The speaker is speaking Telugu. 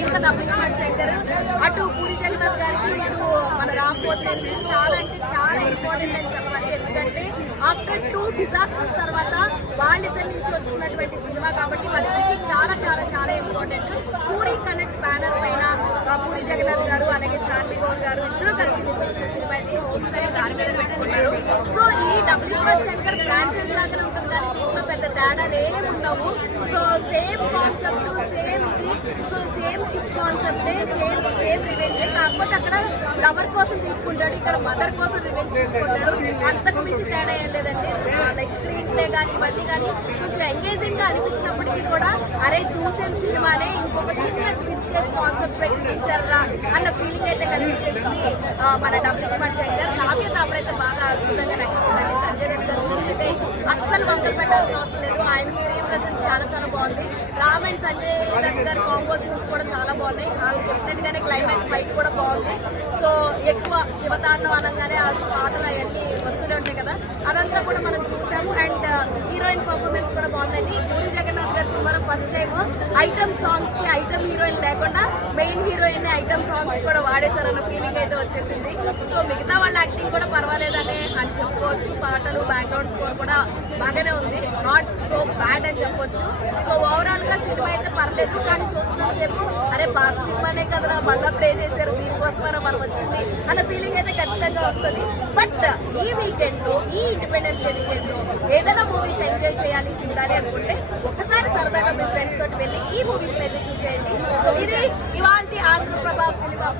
మెయిన్ గా డబుల్ స్మార్ట్ శంకర్ అటు పూరి జగన్నాథ్ గారికి ఇటు మన రామ్ పోతినేనికి చాలా అంటే చాలా ఇంపార్టెంట్ అని చెప్పాలి. ఎందుకంటే ఆఫ్టర్ 2 డిజాస్టర్స్ తర్వాత వాళ్ళిద్దరి నుంచి వస్తున్నటువంటి సినిమా కాబట్టి వాళ్ళిద్దరికి చాలా చాలా చాలా ఇంపార్టెంట్. పూరి కనెక్ట్స్ బ్యానర్ పైన పూరి జగన్నాథ్ గారు అలాగే చార్మి గౌర్ గారు ఇద్దరు కలిసి నిర్మించిన సినిమా ఇది. హోమ్స్ అని దాని మీద పెట్టుకున్నారు. సో ఈ డబుల్ స్మార్ట్ శంకర్ ఫ్రాంచైజ్ లాగానే ఉంటుంది కానీ దీంట్లో పెద్ద తేడాలు ఏమి ఉండవు. సో సేమ్ కాన్సెప్ట్ సేమ్ ఇది. సో సేమ్ చిప్ కాన్సెప్టే సేమ్ రివెంజ్. కాకపోతే అక్కడ లవర్ కోసం తీసుకుంటాడు, ఇక్కడ మదర్ కోసం రివెంజ్ తీసుకుంటాడు. అంతకు మించి తేడా ఏం లేదండి. లైక్ స్క్రీన్ ప్లే కానీ ఇవన్నీ కానీ కొంచెం ఎంగేజింగ్ గా అనిపించినప్పటికీ కూడా అరే చూసిన సినిమానే ఇంకొక చిన్న ట్విస్ట్ చేసి కాన్సెప్ట్ పెట్టి తీసారా అన్న ఫీలింగ్ అయితే కలిగించేసింది మన డబుల్ స్మార్ట్ శంకర్. కావ్య తాపర్ అయితే బాగా అద్భుతంగా నటించిందండి. సంజయ్ దత్ గారి గురించి అయితే అస్సలు వంకలు పెట్టాల్సిన అవసరం లేదు. ఆయన స్క్రీన్ ప్రెసెన్స్ చాలా చాలా బాగుంది. రామ్ అండ్ సంజయ్ దత్ గారి కాంబో సీన్స్ కూడా చాలా బాగున్నాయి. వాళ్ళు చెప్పినట్టుగానే క్లైమాక్స్ ఫైట్ కూడా బాగుంది. సో ఎక్కువ శివతాండం అనగానే ఆ పాటలు అవన్నీ వస్తూనే ఉంటాయి కదా, అదంతా కూడా మనం చూసాము. అండ్ హీరోయిన్ పర్ఫార్మెన్స్ కూడా బాగుందండి. పూరి జగన్నాథ్ గారి సినిమాలో ఫస్ట్ టైం ఐటమ్ సాంగ్స్ కి ఐటమ్ హీరోయిన్ లేకుండా మెయిన్ హీరోయిన్ ఐటమ్ సాంగ్స్ కూడా వాడేశారన్న ఫీలింగ్ అయితే వచ్చేసింది. సో మిగతా వాళ్ళ యాక్టింగ్ కూడా పర్వాలేదని చెప్పుకోవచ్చు. పాటలు బ్యాక్గ్రౌండ్ స్కోర్ కూడా బాగానే ఉంది. నాట్ సో బ్యాడ్ అని చెప్పొచ్చు. సో ఓవరాల్ గా సినిమా అయితే పర్లేదు. కానీ చూస్తున్నంత సేపు అరే పాత సినిమానే కదరా మళ్ళీ ప్లే చేశారు దీనికోసమైనా మనం వచ్చింది అన్న ఫీలింగ్ అయితే ఖచ్చితంగా వస్తుంది. బట్ ఈ వీకెండ్ లో ఈ ఇండిపెండెన్స్ డే వీకెండ్ లో ఏదైనా మూవీస్ ఎంజాయ్ చేయాలి చూడాలి అనుకుంటే ఒక్కసారి సరదాగా మీ ఫ్రెండ్స్ తోటి వెళ్ళి ఈ మూవీస్ అయితే చూసేయండి. సో ఇది ఇవాల్టి ఆంధ్రప్రభ ఫిల్మ్ అప్డేట్.